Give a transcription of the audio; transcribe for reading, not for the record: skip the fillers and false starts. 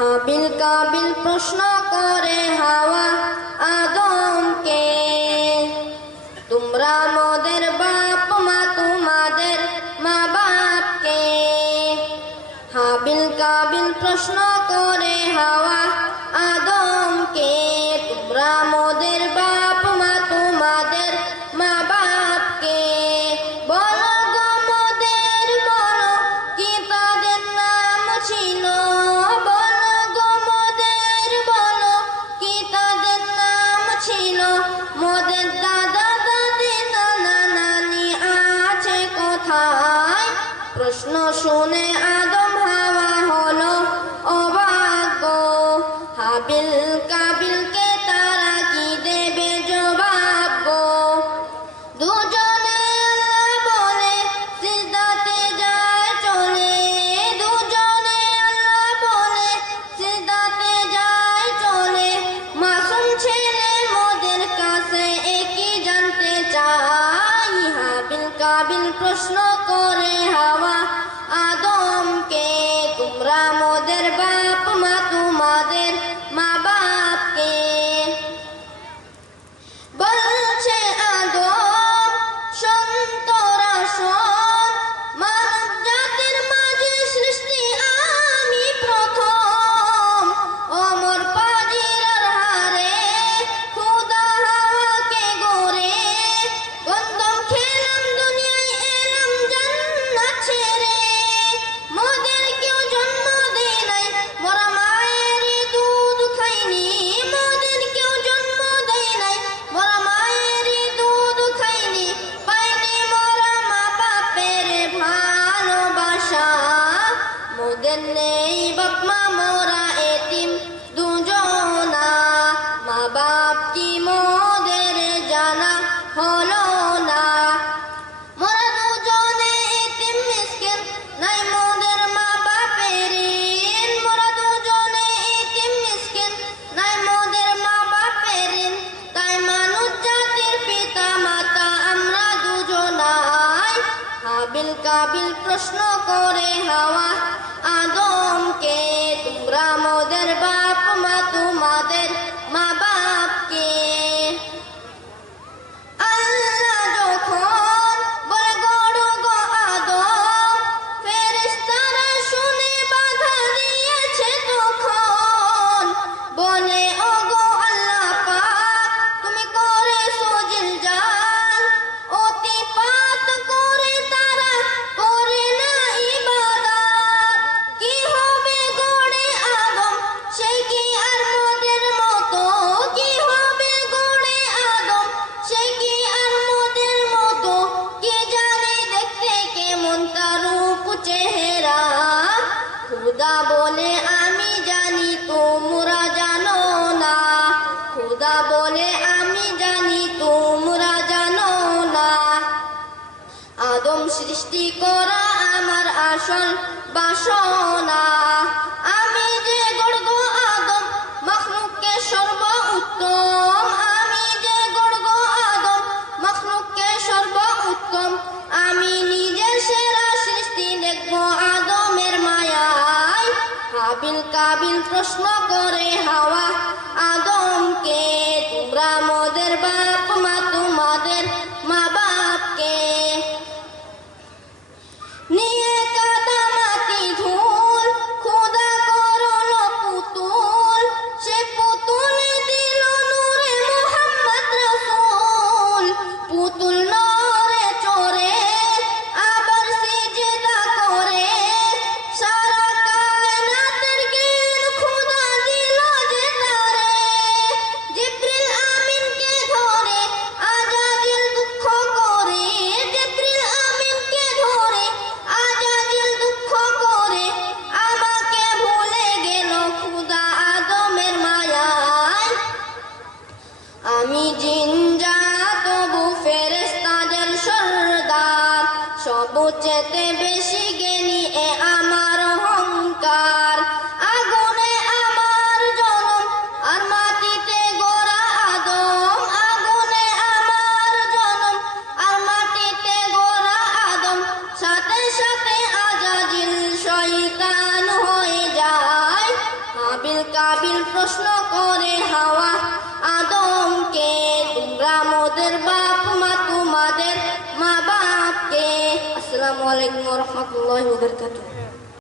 হাবিল কাবিল প্রশ্ন করে হাওয়া আদমকে, তোমরা মোদের বাপ মা তোমাদের মা বাপকে। হাবিল কাবিল প্রশ্ন করে হাওয়া আদমকে, তোমরা মোদের বাপ মা তোমাদের মা বাপকে। বলো গো মোদের বলো কি তাদের নাম ছিল, বলো গো মোদের বলো কি তাদের নাম ছিল। মোদের দাদা দাদি নানা নানি আছে কোথায়? প্রশ্ন শুনে আদম হাওয়া হলো অবাক গো। হাবিল কাবিলকে তারা কি দেবে জবাব গো। দুজনে আল্লাহ বলে সিজদাতে যায় চলে, দুজনে আল্লাহ বলে সিজদাতে যায় চলে। মাসুম ছেলে মোদের কাছে একই জানতে চাই। হাবিল কাবিল প্রশ্ন করে হাওয়া আদমকে, তোমরা মোদের বাপ মা তোমাদের মা বাপকে। বলছে আদম শোন তোরা শোন, মানব জাতির মাঝে সৃষ্টি আমি প্রথম। অমর পাজিরার হারে খুদা হাওয়াকে গড়ে, গন্ধম খেলাম দুনিয়ায় এলাম জান্নাত ছেড়ে। মোদের কেউ জন্ম দেয় নাই মোরা মায়ের দুধ খাইনি, মোদের কেউ জন্ম দেয় নাই মোরা মায়ের দুধ খাইনি। পাইনি মোরা মা বাপের ভালোবাসা, মোদের নেই বাপ মা মোরা এতিম দুজনা। মা বাপ কি মোদের জানা হলো না। মোরা দুজনে এতিম মিসকিন নাই মোদের মা বাপের ঋণ, মোরা দুজনে এতিম মিসকিন নাই মোদের মা বাপের ঋণ। তাই মানুষ জাতির পিতা মাতা আমরা দুজনাই। হাবিল কাবিল প্রশ্ন করে হাওয়া আদমকে, তোমরা মোদের বাপ মা তোমাদের মা বাপকে। আল্লাহ যখন বলে গড়ো গো আদম, ফেরেশতারা শুনে বাধা দিয়েছে তখন। বলে ও গো আল্লাহ পাক তুমি করেছো জিলজাল, অতিপাত করে তারা করে না ইবাদত। কি হবে গড়ে আদম সে কি আর মোদের মতো, কি হবে গড়ে আদম সে কি আর মোদের মতো। কে জানে দেখতে কেমন তার রূপ চেহারা। খুদা বলে আমি জানি তোমরা জানো না, খুদা বলে আমি জানি তোমরা জানো না। আদম সৃষ্টি করা আমার আসল বাসনা। আমি যে গড়গো আদম মখলুককে সর্ব উত্তম, আমি যে গড়গো আদম মখলুককে সর্ব উত্তম। আমি নিজে সেরা সৃষ্টি দেখবো আদমের মায়ায়। হাবিল কাবিল প্রশ্ন করে হাওয়া আদমকে, তোমরা মোদের বাপ মা তোমাদের মা বাপকে। নিয়ে কাদা মাটি ধুল খুদা করলো পুতুল, সে পুতুলে দিল নূরে মুহাম্মদ রাসূল। পুতুল নরে চড়ে আবার সিজদা করে, সারা কায়নাতের জ্ঞান খুদা দিল যে তারে। জিবরিল আমিনকে ধরে কাবিল প্রশ্ন করে হাওয়া আদমকে, তোমরা মোদের বাপ মা, তোমাদের মা বাপকে। আসসালামু আলাইকুম ওয়া রাহমাতুল্লাহি ওয়া বারাকাতুহু।